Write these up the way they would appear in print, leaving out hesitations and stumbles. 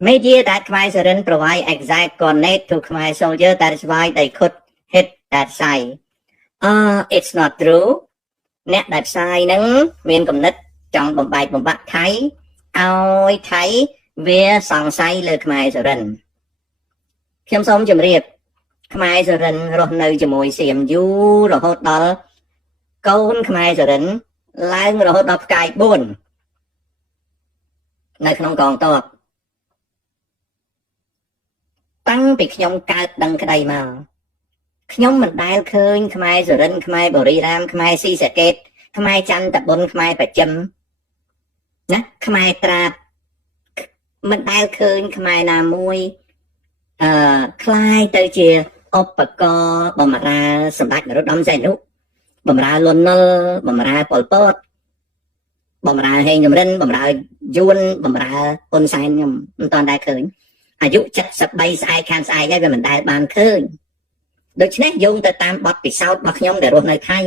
Media that Khmer Sarin provide exact connect to Khmer soldier. That is why they could hit that side. It's not true. Net that side nâng miền cầm nít trong bomb bạc thấy ao thấy về sòng say lời Khmer Sarin. Khiêm xong chùm riệp Khmer Sarin rồi nơi chùm mùi xiêm du rồi hốt đó câu Khmer Sarinឡើងរហូតដល់ផ្កាយ4នៅក្នុងកងទ័ពតាំងពីខ្ញុំកើតដឹងក្តីមកខ្ញុំមិនដែលឃើញខ្មែរសុរិនខ្មែរបរិរាមខ្មែរស៊ីសកេតខ្មែរច័ន្ទបុនខ្មែរបច្ចិមណាខ្មែរត្រាបមិនដែលឃើញខ្មែរណាមួយคล้ายទៅជាឧបករណ៍បម្រើសម្ដេចនរោត្តមសីហនុបម្រើលន់នល់បម្រើប៉ុលពតបម្រើហេងសំរិនបម្រើយួនបម្រើហ៊ុនសែនខ្ញុំមិនតាន់ដែរឃើញអាយុ73ស្អែកខានស្អែកហើយវាមិនដែលបានឃើញដូច្នេះយោងទៅតាមបទពិសោធន៍របស់ខ្ញុំដែលរស់នៅថៃ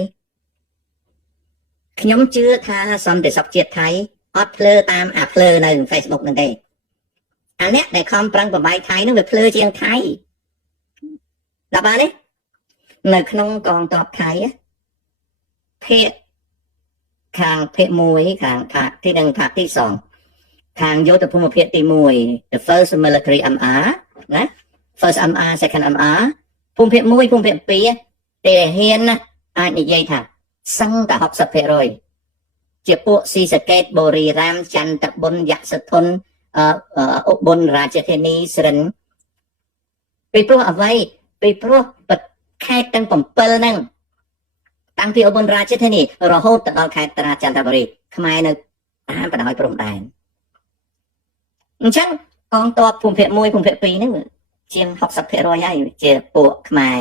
ខ្ញុំជឿថាសន្តិសុខជាតិថៃអត់ភ្លើតាមអាភ្លើនៅ Facebook ហ្នឹងទេអាអ្នកដែលខំប្រឹងបំបីថៃហ្នឹងវាភ្លើជាងថៃដល់បានទេនៅក្នុងកងទ័ពថៃភាគខាងភាគ1ខាងថាទីនឹងថាទី2ខាងយោធភូមិភាគទី1 the first military MR ណា first MR second MR ភូមិភាគ1ភូមិភាគ2តែហ៊ានណាអាចនិយាយថាសឹងតែ 60% ជាពួកស៊ីសកេតបូរីរាមច័ន្ទបុនយសធនអុបុនរាជធានីស្រិនពីព្រោះអ្វីពីព្រោះខេត្តទាំង7ហ្នឹងតាំងពីឧបនរាជធានីរហូតទៅដល់ខេត្តតារាចន្ទបុរីខ្មែរនៅតាមបណ្ដោយព្រំដែនអញ្ចឹងកងទ័ពភូមិភាគ1ភូមិភាគ2ហ្នឹងជាង 60% ហើយជាពួកខ្មែរ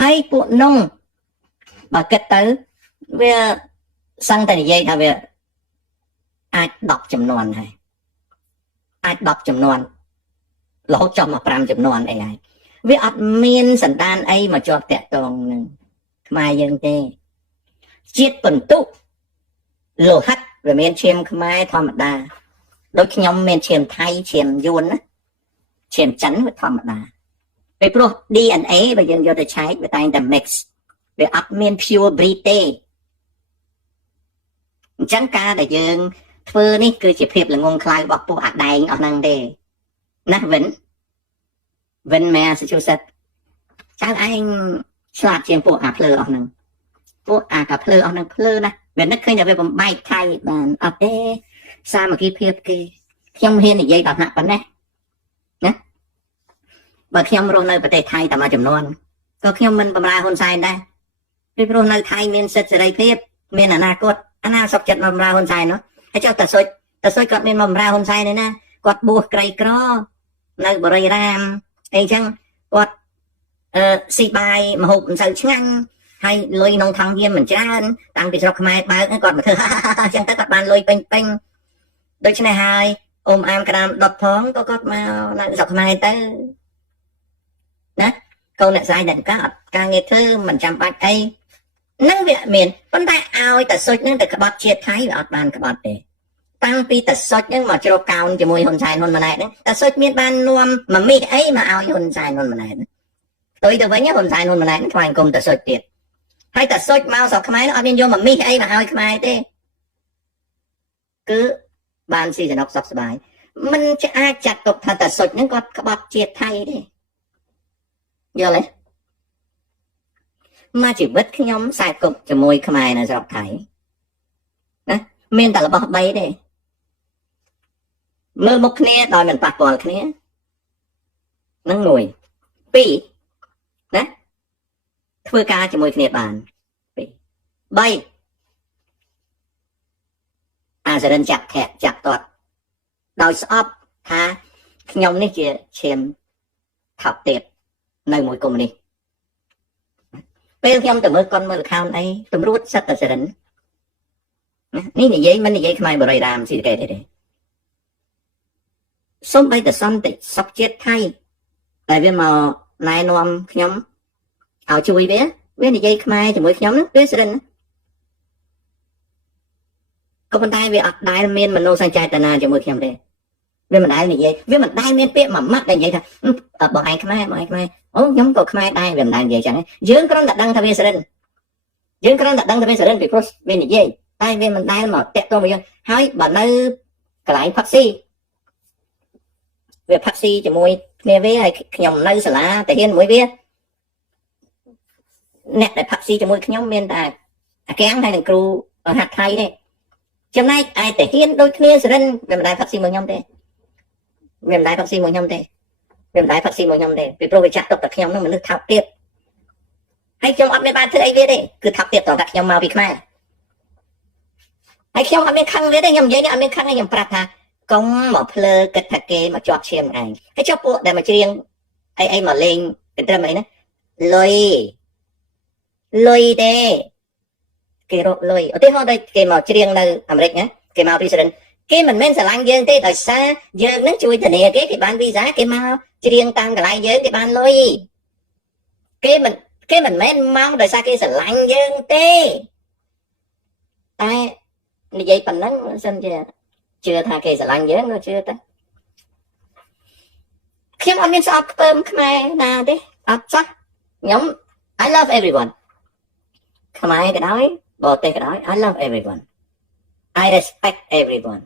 ហើយពួកនោះបើគិតទៅវាសឹងតែនិយាយថាវាអាច10ចំនួនហើយអាច10ចំនួនរហូតចុះមក5ចំនួនអីហើយវាអត់មានសន្តានអីមកជាប់តាក់ទងនឹងខ្មែរយើងទេជាតិបន្ទុលោហិតវាមានឈាមខ្មែរធម្មតាដូចខ្ញុំមានឈាមថៃឈាមយួនណាឈាមចិនវាធម្មតាពីព្រោះ DNA បើយើងយកទៅឆែកវាតែងតែ mix វាអត់មាន pure breed ទេអញ្ចឹងការដែលយើងធ្វើនេះគឺជាភាពល្ងងខ្លៅរបស់ពួកអាដែងអស់ហ្នឹងទេណាវិនមែសជូសេតចៅឯងឆ្លាតជាងពួកអាភ្លើអស់ហ្នឹងពួកអាកាភ្លើអស់ហ្នឹងភ្លើណាវានឹកឃើញតែវាបំបែកថៃបានអត់ទេសាមគ្គីភាពគេខ្ញុំហ៊ាននិយាយដល់ថ្នាក់ប៉ុណ្ណេះណាបើខ្ញុំរស់នៅប្រទេសថៃតែមួយចំនួនក៏ខ្ញុំមិនបម្រើហ៊ុនសែនដែរពីព្រោះនៅថៃមានសិទ្ធិសេរីភាពមានអនាគតអាណាសុខចិត្តមកបម្រើហ៊ុនសែននោះហើយចុះតាសុចគាត់មានមកបម្រើហ៊ុនសែនទេណាគាត់បួសក្រីក្រនៅបរិយារាមអីចឹងគាត់ស៊ីបាយមហូបមិនសូវឆ្ងាញ់ហើយលុយក្នុងថង់យាមមិនច្រើនតាំងពីស្រុកខ្មែរបើកគាត់មកធ្វើអញ្ចឹងទៅគាត់បានលុយពេញដូច្នេះហើយអ៊ំអាមក្តាមដុតផងក៏គាត់មកនៅស្រុកខ្មែរទៅណាកូនអ្នកស្រីដែលក៏អត់ការងារធ្វើមិនចាំបាច់អីនឹងវាមានប៉ុន្តែឲ្យតែសុចនឹងទៅក្បត់ជាតិថៃវាអត់បានក្បត់ទេតាំងពីតសុចនឹងមកជ្រកកោនជាមួយហ៊ុនសែនហ៊ុនម៉ាណែតហ្នឹងតសុចមានបាននាំមកមីអីមកឲ្យហ៊ុនសែនហ៊ុនម៉ាណែតផ្ទុយទៅវិញហ៊ុនសែនហ៊ុនម៉ាណែតខ្វាយអង្គមតសុចទៀតហើយតសុចមកស្រុកខ្មែរនោះអត់មានយកមកមីអីមកឲ្យខ្មែរទេគឺបានស៊ីសនុកសុខសប្បាយមិនអាចចាត់ទុកថាតសុចហ្នឹងគាត់ក្បត់ជាតិថៃទេយល់ទេមកជីវិតខ្ញុំខ្សែគប់ជាមួយខ្មែរនៅស្រុកថៃណាមានតែរបស់3ទេមើលមុខគ្នាដោយមិនប៉ះពាល់គ្នានឹង1 2ណាធ្វើការជាមួយគ្នាបាន2 3អាសរិនចាប់ធាក់ចាប់ទាត់ដោយស្អប់ថាខ្ញុំនេះជាឈាមថប់ទៀតនៅមួយកុំនេះពេលខ្ញុំទៅមើលកុនមើល account អីតម្រួតសិតតែសរិននេះនិយាយមិននិយាយខ្មែរបរិយារាមស៊ីកេទេសូម្បីតែសន្តិសុខជាតិថៃតែវាមកណែនាំខ្ញុំឲ្យជួយវានិយាយខ្មែរជាមួយខ្ញុំហ្នឹងវាសរិនក៏ប៉ុន្តែវាអត់ដែលមានមនោសញ្ចេតនាជាមួយខ្ញុំទេ វាមិនដែលនិយាយវាមិនដែលមានពាក្យមួយម៉ាត់ដែលនិយាយថាបងឯងខ្មែរអូខ្ញុំក៏ខ្មែរដែរវាមិនដែលនិយាយចឹងយើងគ្រាន់តែដឹងថាវាសរិនយើងគ្រាន់តែដឹងថាវាសរិនពីព្រោះវានិយាយតែវាមិនដែលមកតាក់ទងមកយើងហើយបើនៅកន្លែងផឹកស៊ីវាផឹកស៊ីជាមួយគ្នាវាហើយខ្ញុំនៅសាលាតាហ៊ានមួយវាអ្នកដែលផឹកស៊ីជាមួយខ្ញុំមានតែអាកាំងហើយនឹងគ្រូហាត់ថៃទេចំណែកឯតាហ៊ានដូចគ្នាសរិនវាមិនដែលផឹកស៊ីមួយខ្ញុំទេវាមិនដែលផឹកស៊ីមួយខ្ញុំទេវាមិនដែលផឹកស៊ីមួយខ្ញុំទេពីព្រោះវាចាក់ទុកតែខ្ញុំនឹងមនុស្សថោកទាបហើយខ្ញុំអត់មានបានធ្វើអីវាទេគឺថោកទាបតតែខ្ញុំមកពីខ្មែរហើយខ្ញុំអត់មានខឹងវាទេខ្ញុំនិយាយនេះអត់មានខឹងទេខ្ញុំប្រាប់ថាកុំមកភ្លើគិតថាគេមកជាប់ឈាមឯងហើយចុះពួកដែលមកច្រៀងអីមកលេងទៅត្រឹមអីណាលុយទេគេរកលុយឧទាហរណ៍ដូចគេមកច្រៀងនៅអាមេរិកណាគេមកពីសរិនគេមិនមែនស្រឡាញ់យើងទេដោយសារយើងនឹងជួយធានាគេបានវីសាគេមកច្រៀងតាមកន្លែងយើងគេបានលុយគេមិនមែនមកដោយសារគេស្រឡាញ់យើងទេតែនិយាយប៉ុណ្ណឹងសិនជាជឿថាគេស្រឡាញ់យើងក៏ជឿទៅខ្ញុំអត់មានស្អប់ខ្ពើមខ្មែរណាទេអត់សោះខ្ញុំ I love everyone ខ្មែរក៏ដោយបរទេសក៏ដោយ I love everyone I respect everyone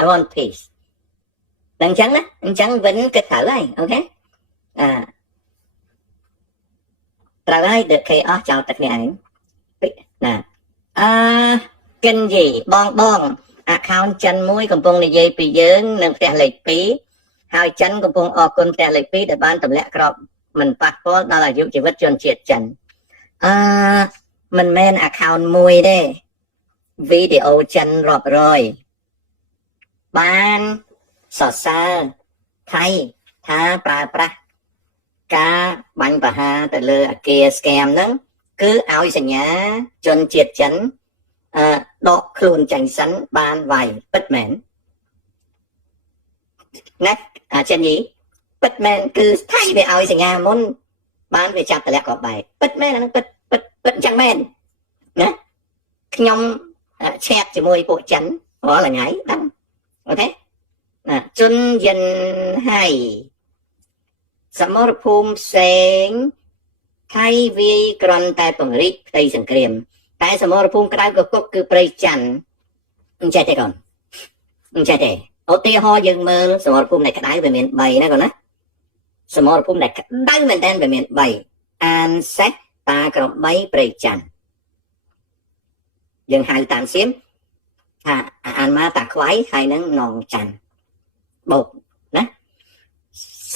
I want peace តែអញ្ចឹងណាអញ្ចឹងវិញគិតត្រូវហើយអូខេត្រូវហើយដឹកគេអស់ចោលតែគ្នាឯងណាកិនយីបង account ចិនមួយកំពុងនិយាយពីយើងនៅផ្ទះលេខ2ហើយចិនកំពុងអរគុណផ្ទះលេខ2ដែលបានទម្លាក់ក្របមិនប៉ះពាល់ដល់អាយុជីវិតជនជាតិចិនមិនមែន account មួយទេវីដេអូចិនរាប់រយបានសរសើរថៃថាប្រើប្រាស់ការបាញ់ប្រហារទៅលើអាគារ scam ហ្នឹងគឺឲ្យសញ្ញាជនជាតិចិនដកខ្លួនចាញ់សិនបានវាយពិតមែនណាចិនយីពិតមែនគឺថៃវាឲ្យសញ្ញាមុនបានវាចាប់តម្លាក់ក៏បែកពិតមែនអាហ្នឹងពិតអញ្ចឹងមែនណាខ្ញុំឆែកជាមួយពួកចិនរាល់ថ្ងៃដឹងអូខេណាជនយិនហើយសមរភូមិផ្សេងថៃវាយក្រន់តែពង្រីកផ្ទៃសង្គ្រាមតែសមរភូមិក្តៅកគុកគឺព្រៃច័ន្ទអញ្ចឹងទេកូនអញ្ចឹងទេឧទាហរណ៍យើងមើលសមរភូមិដែលក្តៅវាមាន3ណាកូនណាសមរភូមិដែលក្តៅមែនតើវាមាន3អានសេះតាក្របីព្រៃច័ន្ទយើងហៅតាមសៀមថាអានមកតាខ្វៃហើយនឹងនងច័ន្ទបូកណា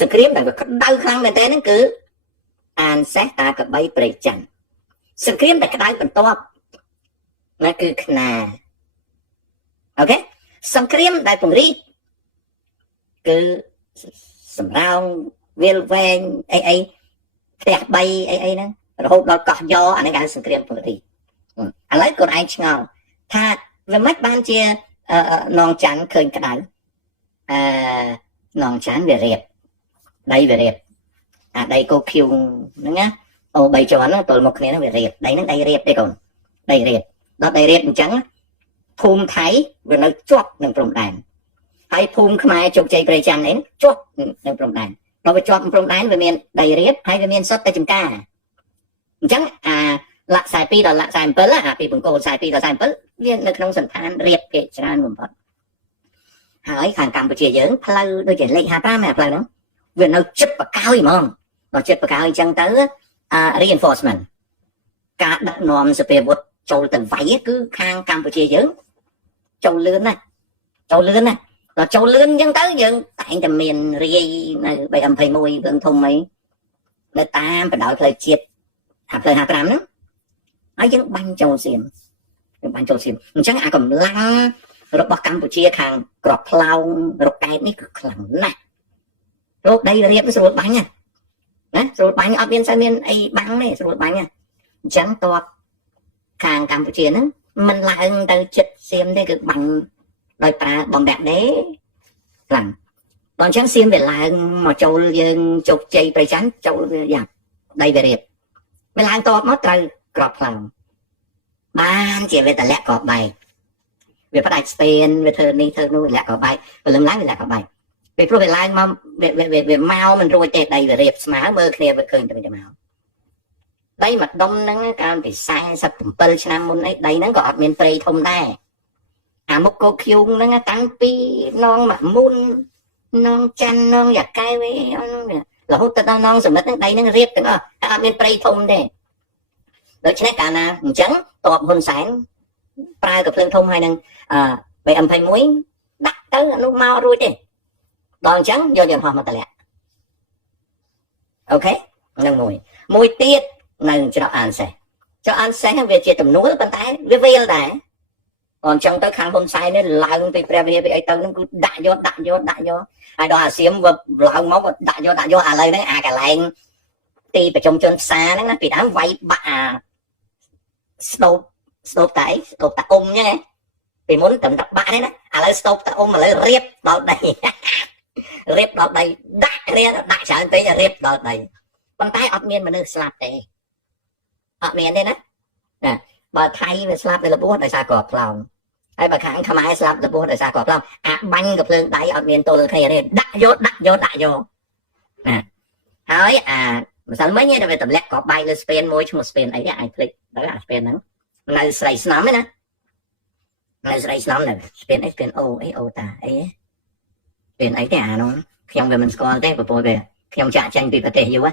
សង្គ្រាមដែលវាក្តៅខ្លាំងមែនតើហ្នឹងគឺអានសេះតាក្របីព្រៃច័ន្ទសង្គ្រាមដែលក្តៅបន្ទាប់ណាគឺខ្នាអូខេសង្គ្រាមដែលពង្រីកគឺសម្រោងវាលវែងអីផ្ទះ3អីហ្នឹងរហូតដល់កោះយ៉អានេះគេហៅសង្គ្រាមពង្រីកឥឡូវកូនឯងឆ្ងល់ថាវាមិនបានជានងច័ន្ទឃើញក្តៅនងច័ន្ទវារៀបដៃវារៀបអាដៃកូឃ្យូងហ្នឹងណាអូ3ជាន់ហ្នឹងទល់មកគ្នាហ្នឹងវារៀបដៃហ្នឹងដៃរៀបទេកូនដៃរៀបដល់ដៃរៀបអញ្ចឹងភូមិថៃវានៅជាប់នឹងព្រំដែនហើយភូមិខ្មែរជោគជ័យព្រៃច័ន្ទនេះជាប់នឹងព្រំដែនដល់វាជាប់ព្រំដែនវាមានដៃរៀបហើយវាមានសុទ្ធតែចំការអញ្ចឹងលក្ខ42ដល់លក្ខ47អាពីបង្គោល42ដល់47វានៅក្នុងសន្តានរៀបភាគច្រើនបំផុតហើយខាងកម្ពុជាយើងផ្លូវដូចជាលេខ55ផ្លូវហ្នឹងវានៅជិតបកោយហ្មងដល់ជិតបកោយអញ្ចឹងទៅreinforcement ការដឹកនាំសភាវុធចូលទៅវាយគឺខាងកម្ពុជាយើងចូលលឿនណាដល់ចូលលឿនអញ្ចឹងទៅយើងតែងតែមានរាយនៅ 321 រឿងធំអីនៅតាមបណ្ដោយផ្លូវជាតិផ្លូវ55ហ្នឹងហើយយើងបាញ់ចូលសៀមអញ្ចឹងអាកម្លាំងរបស់កម្ពុជាខាងក្របផ្លោងរកែតនេះគឺខ្លាំងណាស់លោកដីរៀបស្រួលបាញ់ណាស្រួលបាញ់អត់មានស្អីមានអីបាំងទេស្រួលបាញ់អញ្ចឹងតបខាងកម្ពុជាហ្នឹងមិនឡើងទៅចិត្តសៀមទេគឺបាញ់ដោយប្រើបំពាក់ដេខ្លាំងបើអញ្ចឹងសៀមវាឡើងមកចូលយើងជោគជ័យប្រចាំចូលវាយ៉ាងដីវារៀបវាឡើងតបមកត្រូវក្របផ្លោងបានជាវាតម្លាក់ក្របបែកវាផ្ដាច់ស្ពានវាធ្វើនេះធ្វើនោះលាក់ក្របបែកព្រលឹមឡើងវាលាក់ក្របបែក vì pro về lại mà về mau mình rồi tệ đầy về riệp smá mơ kia về khơi từ mau đây mặt đông nó cao thì sai sắp tụm tơ năm môn ấy đây nó gọi miền tây thông đây một cô kêu nó tăng pi non mà môn non chăn non giặt cay với là hút tao non rồi mất đây nó riệp đúng không miền tây thông đây đối với cả là trắng tọp hồn sáng praiกับเพลิงthông hay năng về âm thanh muối đặt tới nó mau rồi đi đòn trắng do dần hoa mà ta lẹ ok nâng mùi tiết nâng cho ăn xe về chia tầm núi bàn tay về về là còn trong tới khang hôm sai nên lao về về ấy tao nó cứ đại vô ai đó xiêm và lao máu đại vô lời đấy cả lại ti phải trong chân xa nó bị đám vay bạ stop tại nhá vì muốn tầm đập bạ đấy lấy stop tại mà lấy riệp vào đây đại sản tới là riệp vào đây bàn tay ọt miên mà nước slap đây ọt miên đây nè bà thay về slap đây là bố đại sa cọp lòng hay bà kháng không ai slap là bố đại sa cọp lòng banh gặp lưng đáy ọt miên tôi khai đây đại vô nè hỏi sao mấy nhé về tầm lẹ có bay lên Spain môi trong một Spain ấy ai click đó là Spain đó này sấy nắm ấy nè này sấy nắm này Spain ô ta ấy Spain ấy cái nó khi ông về mình score cái bộ về khi ông trả tranh bị vật thể nhiều quá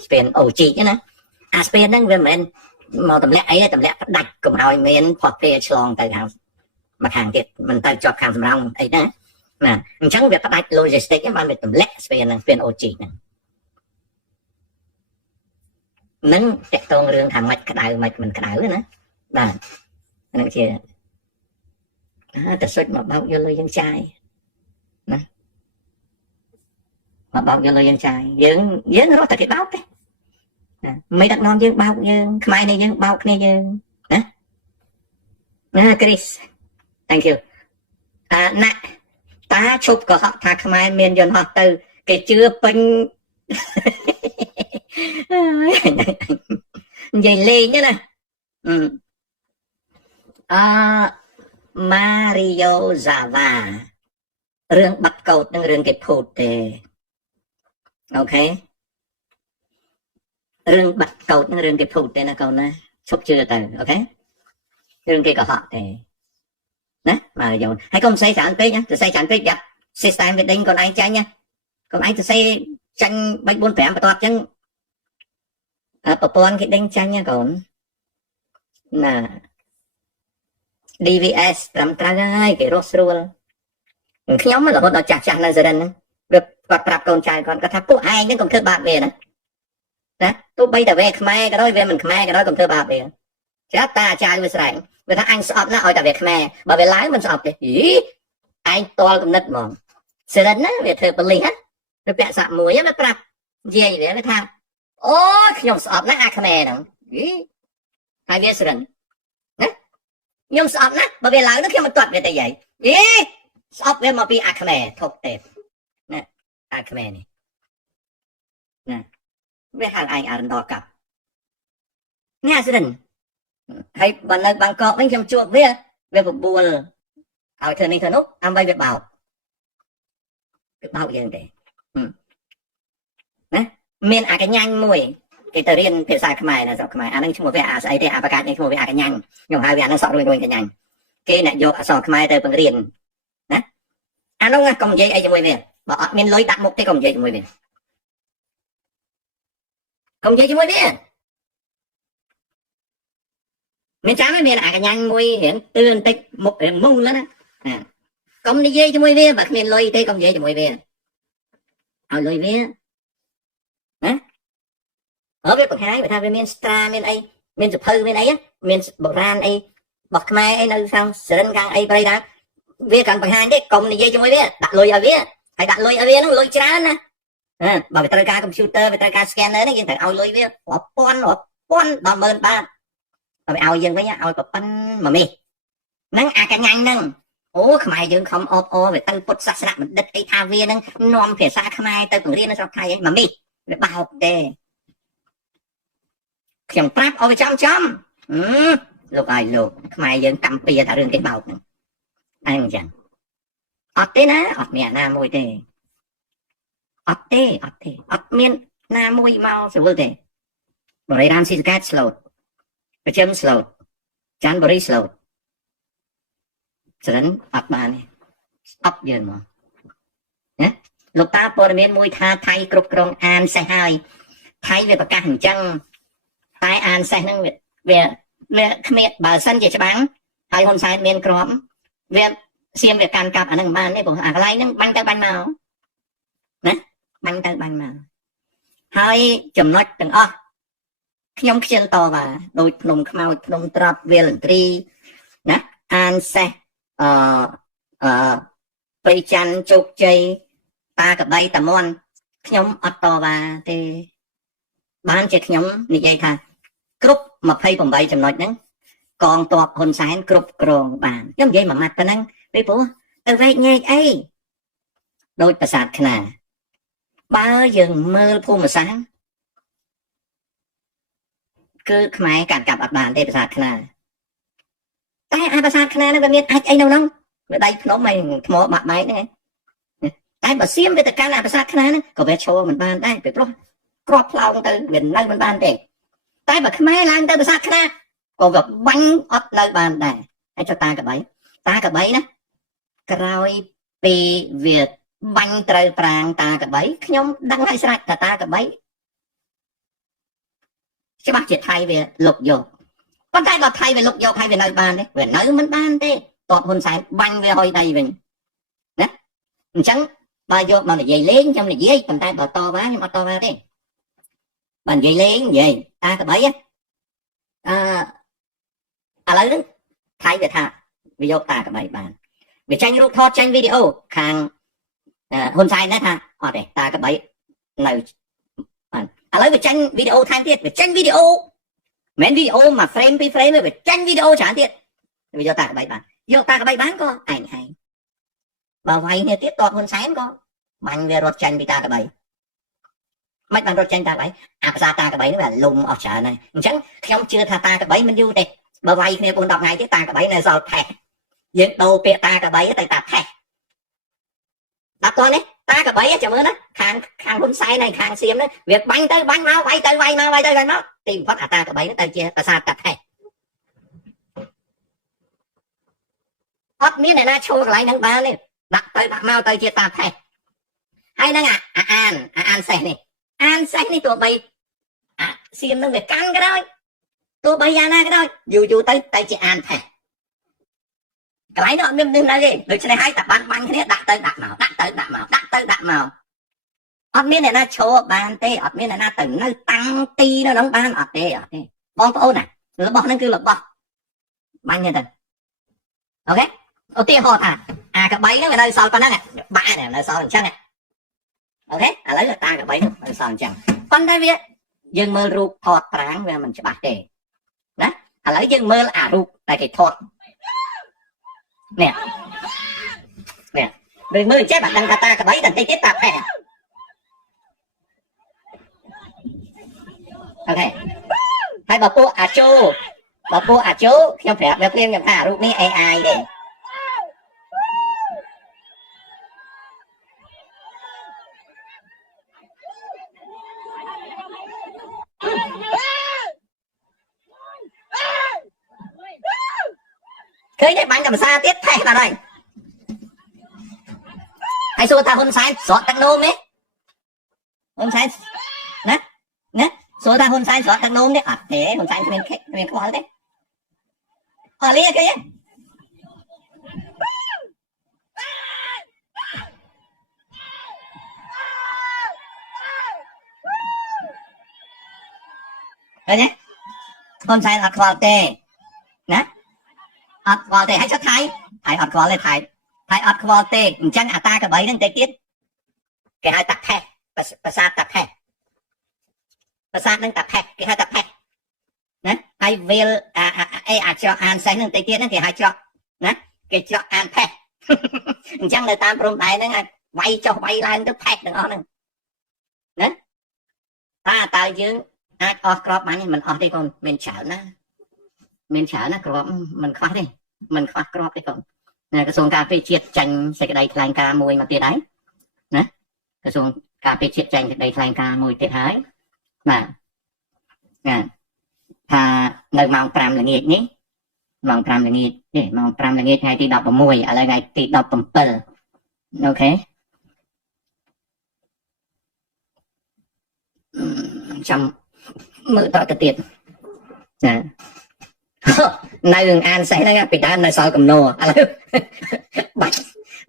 Spain ô chị chứ nè Spain đó về mình mà tầm lẹ ấy tầm lẹ đặt cùng hỏi mình hoặc về long từ hàng mặt hàng thiệt mình tới chọn hàng rong ấy đó nè chẳng việc đặt logistics cái bạn về tầm lẹ Spain ô chị nè nâng chạy tôn rương thằng mạch cái đào mạch mình cái đảo nữa bà nó kia ta xuất mà bao vô lời dân trai nè mà bao vô lời dân trai dưỡng nó thật cái báo đấy mấy đặt non dương bao dương mai này dương bao này dương nè Chris thank you nè ta chụp của họ thà mai miền dân họ từ cái chưa pin vậy lên nhá nè Mario Zava rương bắt cầu nâng rương cái phụt ok rương bắt cầu nâng rương cái phụt nè cầu nè chụp chưa từ ok rương cái của họ nè Mario hay không xây sản phê nhá từ xây sản phê gặp system về đinh còn ai chơi nha còn ai từ xây tranh bách buôn phèm và toát chân cái đánh tranh nha còn là DVS làm trai cái Rosruel cái nhóm là hôn đó chặt là giờ đây được quạt rạp con trai còn có thằng cô ai nhưng còn thưa bà về nè tôi bây giờ về Khmer cái đó về mình Khmer cái đó còn thưa bà về chắc ta trai với sải người ta anh sọp nó hỏi tại về Khmer bà về lái mình sọp thì anh to cũng nứt mòn giờ đây á về thưa bali hết rồi bẹ sạm muối nó rạp gì vậy với thằng ôi nhom sọp nó Khmer đó hai biết rồi nhom sọp nó bà về lái nó khi mà tuột về tại vậy sọp về mà bị Khmer thuộc tệp nè Khmer này nè về hàng ai ăn đỏ cặp nghe sự đình hay bạn nơi Bangkok bên trong chuột về một buồn ở thường này thường úc ăn bay việc bảo gì vậy nè miền cái nhanh mùi cái tờ riêng phía xa Khmer là Khmer anh chung một về ấy thì bạc cát chung một về cái nhanh nhưng hai về nó sọ rồi cái nhanh cái này vô sọ Khmer từ bằng riêng nè anh nó công gì ấy cho mùi về bỏ miền lối đặt một cái công gì cho mùi về công gì cho mùi về miền trắng với miền cái nhanh mùi hiện tương tích một mông nữa nè công đi dây cho mùi về bạc miền lối tới công gì cho mùi về ở lối về ở với bậc hai người ta với miền star miền ấy miền chụp hư miền ấy á miền bậc ran ấy bậc Khmer ấy nơi sang sơn gang ấy đây đó về cần bậc hai đấy công này dây cho môi biết đặt lôi ở phía phải đặt lôi ở phía nó lôi chán nè bảo về tra computer về tra scanner đấy nhưng phải ao lôi phía pon đòn mơn ba bảo ao dân với nhá ao có pan mà mì nắng cái nhanh nâng Khmer dương không về tăng bột sạch sạch mình đất ấy tha viên nâng nom phía xa Khmer tới cũng riêng nó sao thay ấy mà mì để bao đề khiển prap ở trong lúc ai lúc Khmer dương cầm bìa ta rừng cái bầu anh chẳng អត់ទេណាអត់មានណាមួយទេអត់ទេអត់មានណាមួយមកស្រួលទេបរិរាមស៊ីសកាត slot ប្រជិម slot ច័ន្ទបរិ slot ច្រើនអត់បានទេស្អប់យើងមកណាលោកតាព័ត៌មានមួយថាថៃគ្រប់គ្រងអានសេះហើយថៃវាប្រកាសអញ្ចឹងតែអានសេះហ្នឹងវាគ្មានបើសិនជាច្បាំងហើយហ៊ុនសែនមានក្របវាសៀមវាកាន់កាប់អាហ្នឹងបានទេព្រោះអាកន្លែងហ្នឹងបាញ់ទៅបាញ់មកណាបាញ់ទៅបាញ់មកហើយចំណុចទាំងអស់ខ្ញុំខ្ជិលតវ៉ាដោយភ្នំខ្មោចភ្នំត្រាប់វាលន្ត្រីណាអានសេះព្រៃច័ន្ទជោគជ័យតាកបីតាមន់ខ្ញុំអត់តវ៉ាទេបានជាខ្ញុំនិយាយថាគ្រប់28ចំណុចហ្នឹងកងទ័ពហ៊ុនសែនគ្រប់គ្រងបានខ្ញុំនិយាយមួយម៉ាត់ប៉ុណ្ណឹងពីព្រោះទៅវែកញែកអីដោយប្រាសាទខ្នាបើយើងមើលភូមិសាស្ត្រគឺខ្មែរកាន់កាប់អត់បានទេប្រាសាទខ្នាតែអាប្រាសាទខ្នាហ្នឹងវាមានអាចអីនៅហ្នឹងវាដៃភ្នំហើយថ្មបាក់បែកហ្នឹងតែបើសៀមវាទៅកាន់អាប្រាសាទខ្នាហ្នឹងក៏វាឈរមិនបានដែរពីព្រោះគ្រាប់ផ្លោងទៅវានៅមិនបានទេតែបើខ្មែរឡើងទៅប្រាសាទខ្នាក៏វាបាញ់អត់នៅបានដែរហើយចុះតាកបីណាក្រោយពីវាបាញ់ត្រូវប្រាងតាកបីខ្ញុំដឹងហើយស្រេចថាតាកបីច្បាស់ជាថៃវាលុកយកប៉ុន្តែបើថៃវាលុកយកហើយវានៅបានទេវានៅមិនបានទេតបហ៊ុនសែនបាញ់វាហុយដៃវិញណាអញ្ចឹងបើយកមកនិយាយលេងខ្ញុំនិយាយប៉ុន្តែបើតវ៉ាខ្ញុំអត់តវ៉ាទេបើនិយាយលេងនិយាយតាកបីឥឡូវហ្នឹងថៃវាថាវាយកតាកបីបានវាចាញ់រូបថតចាញ់វីដេអូខាងហ៊ុនសែនណាថាអត់ទេតាកបីនៅបានឥឡូវវាចាញ់វីដេអូថែមទៀតវាចាញ់វីដេអូមិនវីដេអូមួយ frame 2 frame វាចាញ់វីដេអូច្រើនទៀតវាយកតាកបីបានយកតាកបីបានក៏ឯងបើវាយគ្នាទៀតតបហ៊ុនសែនក៏បាញ់វារត់ចាញ់ពីតាកបីមិនបានរត់ចាញ់តាកបីអាភាសាតាកបីនេះវាលំអស់ច្រើនហើយអញ្ចឹងខ្ញុំជឿថាតាកបីមិនយូរទេបើវាយគ្នា4-10ថ្ងៃទៀតតាកបីនៅសល់ផេះយើងដូរពាក្យតាកបីទៅតាផេះដល់តនេះតាកបីចាំមើលណាខាងហ៊ុនសែនហើយខាងសៀមនេះវាបាញ់ទៅបាញ់មកវាយទៅវាយមកវាយទៅវាយមកទីបំផុតអាតាកបីនេះទៅជាប្រាសាទតាផេះអត់មានអ្នកណាឈរកន្លែងហ្នឹងបានទេដាក់ទៅដាក់មកទៅជាតាផេះហើយហ្នឹងអានសេះនេះអានសេះនេះទោះបីអាសៀមនឹងវាកាន់ក៏ដោយទោះបីយ៉ាងណាក៏ដោយយូរទៅជាអានផេះកន្លែងនោះអត់មាននៅទេដូច្នេះហើយតែបាញ់គ្នាដាក់ទៅដាក់មកដាក់ទៅដាក់មកដាក់ទៅដាក់មកអត់មានអ្នកណាឈរបានទេអត់មានអ្នកណាទៅនៅតាំងទីនៅហ្នឹងបានអត់ទេបងប្អូនណារបស់ហ្នឹងគឺរបស់បាញ់ទៅអូខេឧទាហរណ៍ថាអាកបីហ្នឹងវានៅសល់ប៉ុណ្ណឹងបាក់នៅសល់អញ្ចឹងអូខេឥឡូវតាកបីនោះនៅសល់អញ្ចឹងប៉ុន្តែវាយើងមើលរូបថតប្រាំងវាមិនច្បាស់ទេណាឥឡូវយើងមើលអារូបតែគេថតនេះឬមើលចេះបាត់ដឹងថាតាកបីតែតិចទៀតតាផេះអូខេហើយបើពួកអាជូខ្ញុំប្រាប់វាព្រៀងខ្ញុំថារូបនេះ AI ទេឃើញទេបាញ់តែភាសាទៀតផេះបាត់ហើយហើយសួរថាហ៊ុនសែនស្រក់ទឹកនោមទេហ៊ុនសែនណាសួរថាហ៊ុនសែនស្រក់ទឹកនោមទេអត់ទេហ៊ុនសែនគ្មានខ្វល់ទេអត់លីគេឃើញទេហ៊ុនសែនអត់ខ្វល់ទេណាអត់ខ្វល់ទេហើយចុះថៃអត់ខ្វល់ទេថៃអត់ខ្វល់ទេអញ្ចឹងអាតាកបីហ្នឹងតិចទៀតគេហៅតាផេះប្រាសាទតាផេះប្រាសាទហ្នឹងតាផេះគេហៅតាផេះណាហើយវាលអាចច្រកអានសេះហ្នឹងតិចទៀតហ្នឹងគេហៅច្រកណាគេច្រកអានផេះអញ្ចឹងនៅតាមព្រំដែនហ្នឹងវាយចុះវាយឡើងទៅផេះទាំងអស់ហ្នឹងណាតើយើងអាចអស់ក្របបានមិនអស់ទេកូនមានច្រើនណាក្របមិនខ្វះទេមិនខ្វះក្របទេកូន ក្រសួងការពារជាតិចាញ់សេចក្តីថ្លែងការណ៍មួយមកទៀតហើយណាក្រសួងការពារជាតិចាញ់សេចក្តីថ្លែងការណ៍មួយទៀតហើយបាទថានៅម៉ោង 5 ល្ងាចនេះម៉ោង 5 ល្ងាចទេម៉ោង 5 ល្ងាចថ្ងៃទី 16 ឥឡូវថ្ងៃទី 17 អូខេចាំមើលតទៅទៀតណានៅនឹងអានសេះហ្នឹងពីដើមនៅសល់កំណោឥឡូវ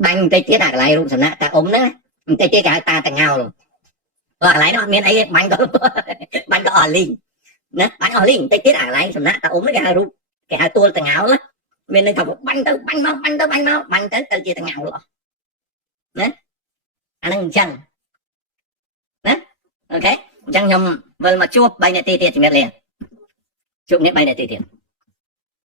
បាញ់បន្តិចទៀតអាកន្លែងរូបសំណាក់តាអ៊ំហ្នឹងបន្តិចទៀតគេហៅតាតងោលកន្លែងនោះអត់មានអីបាញ់ទៅអស់លីងណាបាញ់អស់លីងបន្តិចទៀតអាកន្លែងសំណាក់តាអ៊ំហ្នឹងគេហៅរូបគេហៅទួលតងោលមានន័យថាបាញ់ទៅបាញ់មកបាញ់ទៅជាតងោលណាអាហ្នឹងអញ្ចឹងណាអូខេអញ្ចឹងខ្ញុំវិលមកជួប3នាទីទៀតជំរាបលាជួបនេះ3នាទីទៀត